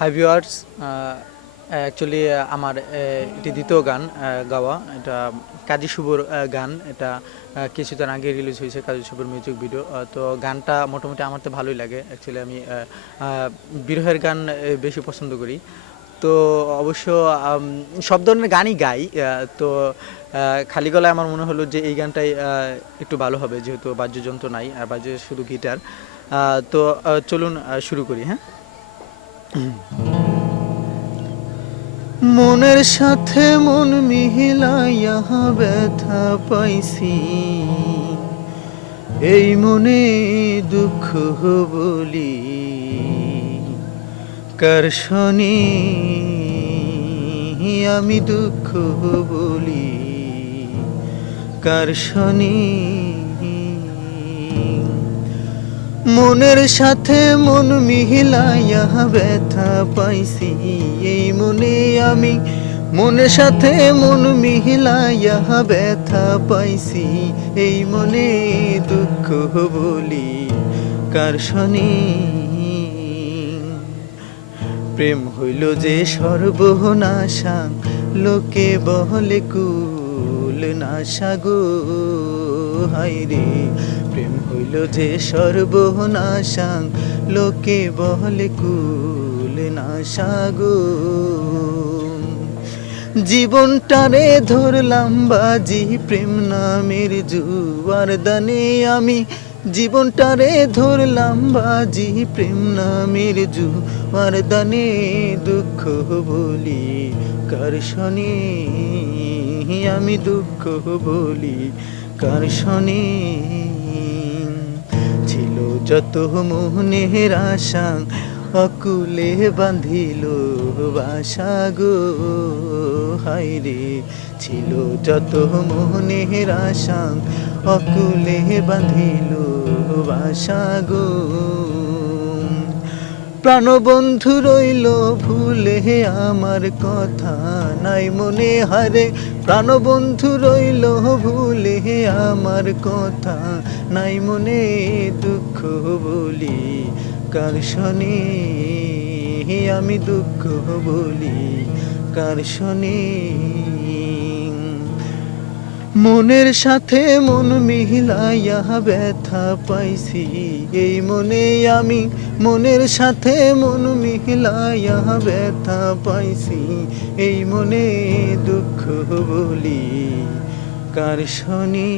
Hi viewers, actually আমার এটি দ্বিতীয় গান গাওয়া। এটা কাজী শুভর গান। এটা কিছুদিন আগে রিলিজ হয়েছে কাজী শুভর মিউজিক ভিডিও। তো গানটা মোটামুটি আমার তো ভালোই লাগে। অ্যাকচুয়ালি আমি বিরহের গান বেশি পছন্দ করি। তো অবশ্য সব ধরনের গানই গাই। তো খালি গলায় আমার মনে হলো যে এই গানটাই একটু ভালো হবে, যেহেতু বাদ্যযন্ত্র নাই, আর বাজে শুধু গিটার। তো চলুন শুরু করি, হ্যাঁ। মনের সাথে মন মিহিলাইয়া ব্যথা পাইছি, এই মনে দুঃখ বলি কার শনি, আমি দুঃখ বলি কার শনি। মনের সাথে মন মিহিলাইয়া ব্যথা পাইছি, এই মনে আমি মনের সাথে মন মিহিলাইয়া ব্যথা পাইছি, এই মনে দুঃখ বলি কার শনি। প্রেম হইল যে সর্বনাশা, লোকে বলে কুল নাশা গো, হায়রে। প্রেম হইল যে সর্বনাশা, লোকে বলে কুল নাশা গো। জীবনটারে ধরলাম বাজি প্রেম নামের জুয়ার দানে, আমি জীবনটারে ধরলাম বাজি প্রেম নামের জুয়ার দানে, দুঃখ বলি কার শনি, আমি দুঃখ বলি কার শনি। ছিল যত মোহনের আশা, অকুলে বাঁধিল বাসা গো, হায়রে। ছিল যত মোহনের আশা, অকুলে বাঁধিল বাসা গো। প্রাণবন্ধু রইল ভুলে আমার কথা নাই মনে, হারে। প্রাণবন্ধু রইল ভুলে আমার কথা নাই মনে, দুঃখ বলি কার শনি, আমি দুঃখ বলি কার শনি। মনের সাথে মন মিহিলাইয়া ব্যথা পাইছি, এই মনে আমি মনের সাথে মন মিহিলাইয়া ব্যথা পাইছি, এই মনে দুঃখ বলি কার শনি।